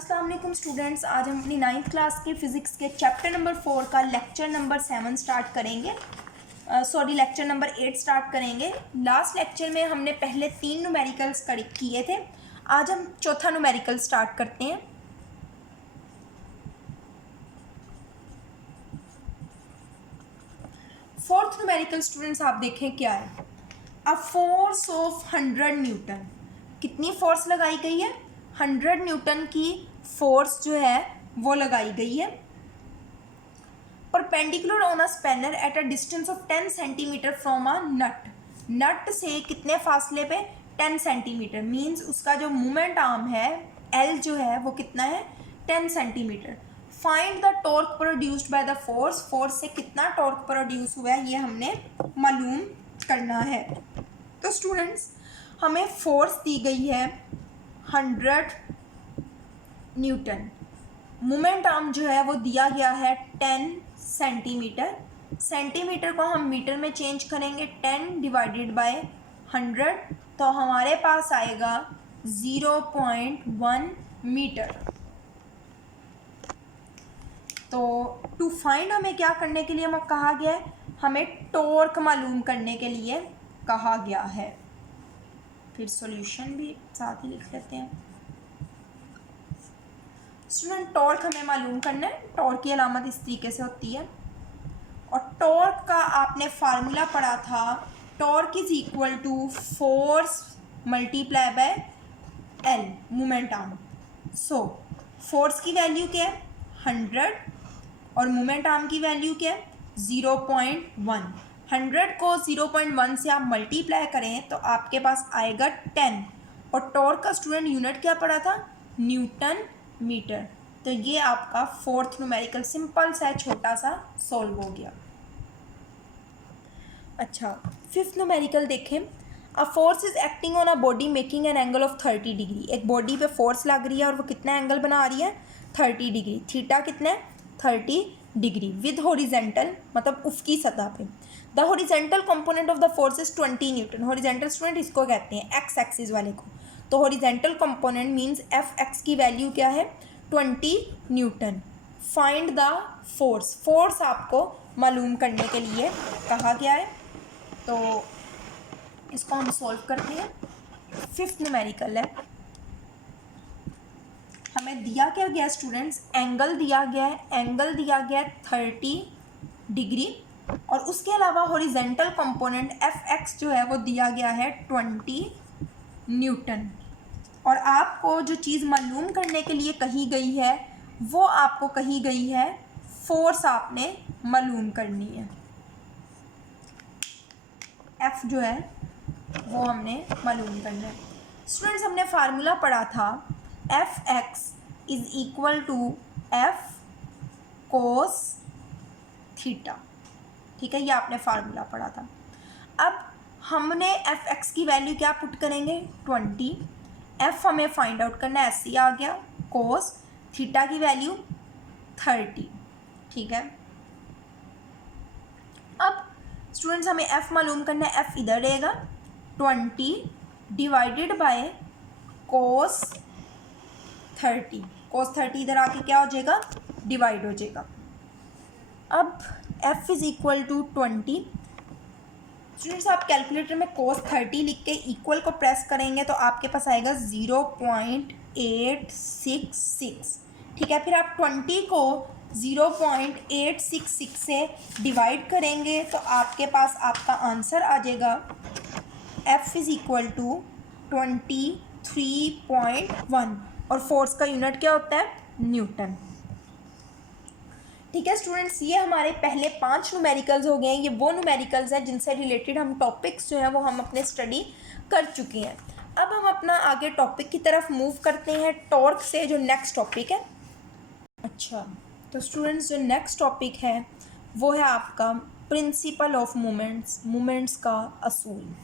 अस्सलाम वालेकुम स्टूडेंट्स, आज हम अपनी 9th क्लास के फ़िज़िक्स के चैप्टर नंबर 4 का लेक्चर नंबर 7 स्टार्ट करेंगे। लेक्चर नंबर 8 स्टार्ट करेंगे। लास्ट लेक्चर में हमने पहले 3 न्यूमेरिकल्स किए थे। आज हम चौथा न्यूमेरिकल स्टार्ट करते हैं। फोर्थ न्यूमेरिकल स्टूडेंट्स आप देखें क्या है। A force of 100 Newton. कितनी फोर्स लगाई गई है? 100 न्यूटन की फोर्स जो है वो लगाई गई है। Perpendicular on a spanner at a distance of 10 centimetre from a nut. Nut से कितने फासले पे? 10 सेंटीमीटर। मीन्स उसका जो मूवमेंट आर्म है एल जो है वो कितना है? 10 centimetre. Find the torque produced by the force. Force से कितना टॉर्क प्रोड्यूस हुआ है ये हमने मालूम करना है। तो स्टूडेंट्स हमें फोर्स दी गई है 100 न्यूटन। मोमेंट आर्म जो है वो दिया गया है 10 सेंटीमीटर। सेंटीमीटर को हम मीटर में चेंज करेंगे। 10 डिवाइडेड बाय 100 तो हमारे पास आएगा 0.1 मीटर। तो टू फाइंड हमें क्या करने के लिए कहा गया है? हमें टॉर्क मालूम करने के लिए कहा गया है। फिर सॉल्यूशन भी साथ ही लिख लेते हैं। स्टूडेंट टॉर्क हमें मालूम करना है। टॉर्क की अलामत इस तरीके से होती है और टॉर्क का आपने फार्मूला पढ़ा था। Torque is equal to force multiply by L, moment arm. So force की वैल्यू क्या है? 100 और मोमेंट आर्म की वैल्यू क्या है? 0.1। 100 को 0.1 से आप मल्टीप्लाई करें तो आपके पास आएगा 10। और टॉर्क का स्टूडेंट यूनिट क्या पढ़ा था? Newton metre. तो ये आपका फोर्थ न्यूमेरिकल सिंपल सा छोटा सा सॉल्व हो गया। अच्छा, फिफ्थ न्यूमेरिकल देखें। A force is acting on a body making an angle of 30 degree. एक बॉडी पे फोर्स लग रही है और वो कितना एंगल बना रही है? 30 डिग्री। थीटा कितना है? 30 डिग्री विद हॉरिजेंटल, मतलब उसकी सतह पे। The horizontal component of the force is 20 Newton. Horizontal student इसको कहते हैं एक्स एक्सिस वाले को। तो horizontal component means F X की वैल्यू क्या है? 20 Newton. Find the force. Force आपको मालूम करने के लिए कहा गया है। तो इसको हम सॉल्व करते हैं। फिफ्थ न्यूमेरिकल है। हमें दिया क्या गया स्टूडेंट्स? एंगल दिया गया है। एंगल दिया गया है 30 डिग्री और उसके अलावा हॉरिजेंटल कंपोनेंट एफ एक्स जो है वो दिया गया है 20 न्यूटन। और आपको जो चीज़ मालूम करने के लिए कही गई है वो आपको कही गई है फोर्स आपने मालूम करनी है। एफ जो है वो हमने मालूम करना है। स्टूडेंट्स हमने फार्मूला पढ़ा था F X is equal to F cos theta. ठीक है, ये आपने फार्मूला पढ़ा था। अब हमने एफ एक्स की वैल्यू क्या पुट करेंगे? 20। एफ हमें फाइंड आउट करना है, ऐसे ही आ गया। कोस थीटा की वैल्यू 30। ठीक है, अब स्टूडेंट्स हमें एफ मालूम करना है। एफ इधर रहेगा 20 डिवाइडेड बाय कोस 30। कोस 30 इधर आके क्या हो जाएगा? डिवाइड हो जाएगा। अब F is equal to 20। Students आप कैलकुलेटर में कोस 30 लिख के इक्वल को प्रेस करेंगे तो आपके पास आएगा 0.866। ठीक है, फिर आप 20 को 0.866 से डिवाइड करेंगे तो आपके पास आपका आंसर आ जाएगा एफ इज़ इक्वल टू 23.1 और फोर्स का यूनिट क्या होता है? न्यूटन। ठीक है स्टूडेंट्स, ये हमारे पहले 5 न्यूमेरिकल्स हो गए हैं। ये वो न्यूमेरिकल्स हैं जिनसे रिलेटेड हम टॉपिक्स जो हैं वो हम अपने स्टडी कर चुके हैं। अब हम अपना आगे टॉपिक की तरफ मूव करते हैं टॉर्क से, जो नेक्स्ट टॉपिक है। अच्छा, तो स्टूडेंट्स जो नेक्स्ट टॉपिक है वो है आपका प्रिंसिपल ऑफ मोमेंट्स। मोमेंट्स का असूल।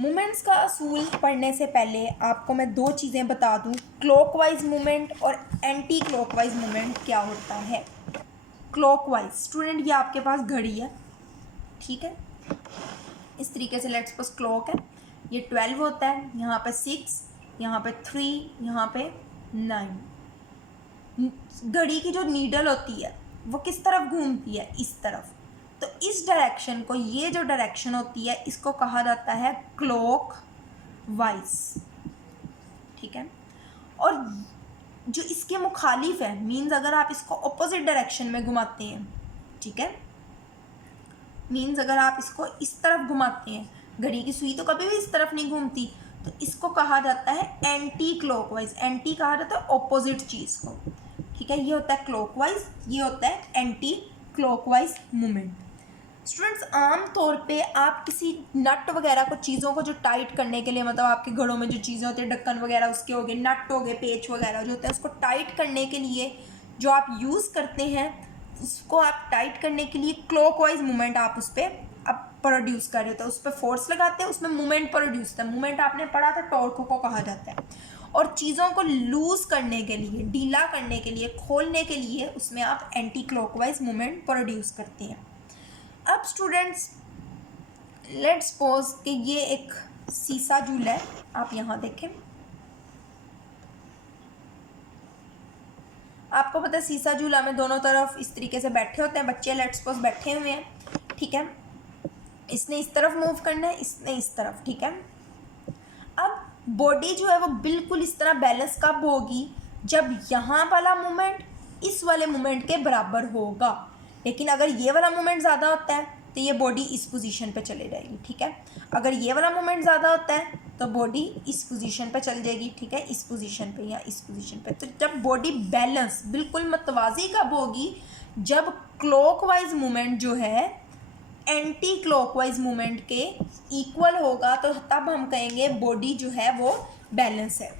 मोमेंट्स का असूल पढ़ने से पहले आपको मैं 2 चीज़ें बता दूं। क्लॉकवाइज मूवमेंट और एंटी क्लॉकवाइज मूवमेंट क्या होता है। क्लॉकवाइज स्टूडेंट ये आपके पास घड़ी है, ठीक है, इस तरीके से लेट्स सपोज क्लॉक है, ये 12 होता है, यहाँ पे 6, यहाँ पे 3, यहाँ पे 9। घड़ी की जो नीडल होती है वो किस तरफ घूमती है, इस तरफ। तो इस डायरेक्शन को, ये जो डायरेक्शन होती है इसको कहा जाता है क्लॉक वाइज, ठीक है। और जो इसके मुखालिफ है, मीन्स अगर आप इसको ऑपोजिट डायरेक्शन में घुमाते हैं, ठीक है, मीन्स अगर आप इसको इस तरफ घुमाते हैं, घड़ी की सुई तो कभी भी इस तरफ नहीं घूमती, तो इसको कहा जाता है एंटी क्लॉकवाइज। एंटी कहा जाता है ऑपोजिट चीज़ को, ठीक है। ये होता है क्लॉकवाइज, ये होता है एंटी क्लॉकवाइज मूवमेंट। स्टूडेंट्स, आम तौर पे आप किसी नट वगैरह को, चीज़ों को जो टाइट करने के लिए, मतलब आपके घरों में जो चीज़ें होती है, ढक्कन वगैरह उसके हो गए, नट हो गए, पेच वगैरह जो होते हैं, उसको टाइट करने के लिए जो आप यूज़ करते हैं, उसको आप टाइट करने के लिए क्लॉकवाइज मूवमेंट आप उस पर आप प्रोड्यूस कर रहे होते हैं, उस पर फोर्स लगाते हैं, उसमें मूवमेंट प्रोड्यूस होता है। मूवमेंट आपने पढ़ा था, टॉर्क को कहा जाता है। और चीज़ों को लूज़ करने के लिए, ढीला करने के लिए, खोलने के लिए, उसमें आप एंटी क्लॉकवाइज मूवमेंट प्रोड्यूस करते हैं। अब स्टूडेंट्स, लेट्स सपोज कि ये एक सीसा झूला है, आप यहाँ देखें, आपको पता है सीसा झूला में दोनों तरफ इस तरीके से बैठे होते हैं बच्चे, लेट्स सपोज बैठे हुए हैं, ठीक है। इसने इस तरफ मूव करना है, इसने इस तरफ, ठीक है। अब बॉडी जो है वो बिल्कुल इस तरह बैलेंस कब होगी, जब यहाँ वाला मूवमेंट इस वाले मूवमेंट के बराबर होगा। लेकिन अगर ये वाला मूवमेंट ज़्यादा होता है तो ये बॉडी इस पोजीशन पे चले जाएगी, ठीक है। अगर ये वाला मूवमेंट ज़्यादा होता है तो बॉडी इस पोजीशन पे चल जाएगी, ठीक है, इस पोजीशन पे या इस पोजीशन पे। तो जब बॉडी बैलेंस बिल्कुल मतवाजी कब होगी, जब क्लॉकवाइज मूवमेंट जो है एंटी क्लॉकवाइज मूवमेंट के इक्वल होगा, तो तब हम कहेंगे बॉडी जो है वो बैलेंस है।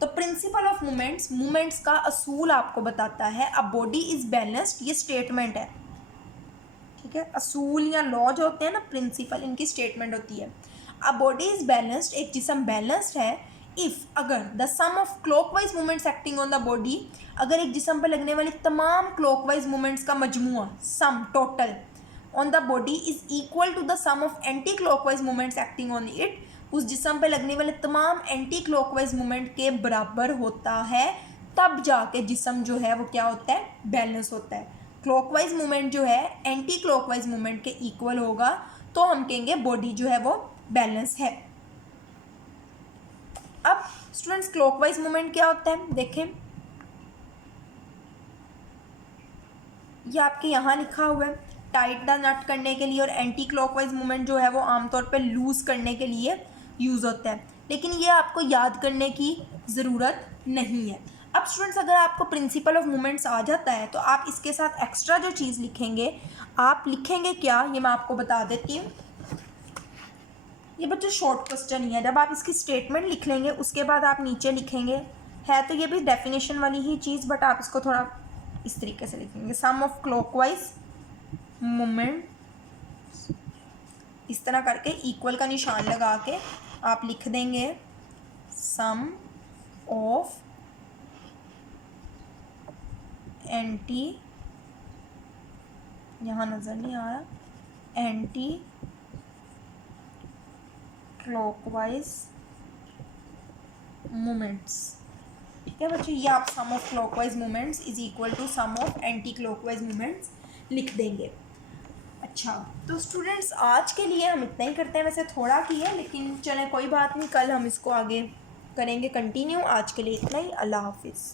तो प्रिंसिपल ऑफ मूवमेंट्स, मूवमेंट्स का असूल आपको बताता है अ बॉडी इज बैलेंस्ड, ये स्टेटमेंट है, ठीक है। असूल या लॉ जो होते हैं ना, प्रिंसिपल, इनकी स्टेटमेंट होती है। अ बॉडी इज बैलेंस्ड, एक जिस्म बैलेंस्ड है इफ़, अगर the sum of clockwise movements acting on the body, अगर एक जिस्म पर लगने वाली तमाम क्लॉकवाइज मूवमेंट्स का मजमुआ, sum, total on the body is equal to the sum of anti clockwise movements acting on it, उस जिस्म पे लगने वाले तमाम एंटी क्लॉकवाइज मूवमेंट के बराबर होता है, तब जाके जिस्म जो है वो क्या होता है, बैलेंस होता है। क्लॉकवाइज मूवमेंट जो है एंटी क्लॉकवाइज मूवमेंट के इक्वल होगा तो हम कहेंगे बॉडी जो है वो बैलेंस है। अब स्टूडेंट्स, क्लॉकवाइज मूवमेंट क्या होता है, देखें, ये आपके यहाँ लिखा हुआ है, टाइट द नट करने के लिए, और एंटी क्लॉकवाइज मूवमेंट जो है वो आमतौर पे लूज करने के लिए यूज़ होता है। लेकिन ये आपको याद करने की ज़रूरत नहीं है। अब स्टूडेंट्स, अगर आपको प्रिंसिपल ऑफ मूवमेंट्स आ जाता है तो आप इसके साथ एक्स्ट्रा जो चीज़ लिखेंगे, आप लिखेंगे क्या, ये मैं आपको बता देती हूँ। ये बच्चों शॉर्ट क्वेश्चन ही है, जब आप इसकी स्टेटमेंट लिख लेंगे उसके बाद आप नीचे लिखेंगे, है तो ये भी डेफिनेशन वाली ही चीज़, बट आप इसको थोड़ा इस तरीके से लिखेंगे, सम ऑफ क्लॉकवाइज मूवमेंट, इस तरह करके इक्वल का निशान लगा के आप लिख देंगे सम ऑफ एंटी, यहाँ नज़र नहीं आ रहा, एंटी क्लॉकवाइज मूवमेंट्स, ठीक है बच्चों। ये आप sum of clockwise movements is equal to sum of anti clockwise movements लिख देंगे। अच्छा, तो स्टूडेंट्स आज के लिए हम इतना ही करते हैं, वैसे थोड़ा की है लेकिन चलें कोई बात नहीं, कल हम इसको आगे करेंगे कंटिन्यू। आज के लिए इतना ही, अल्लाह हाफिज़।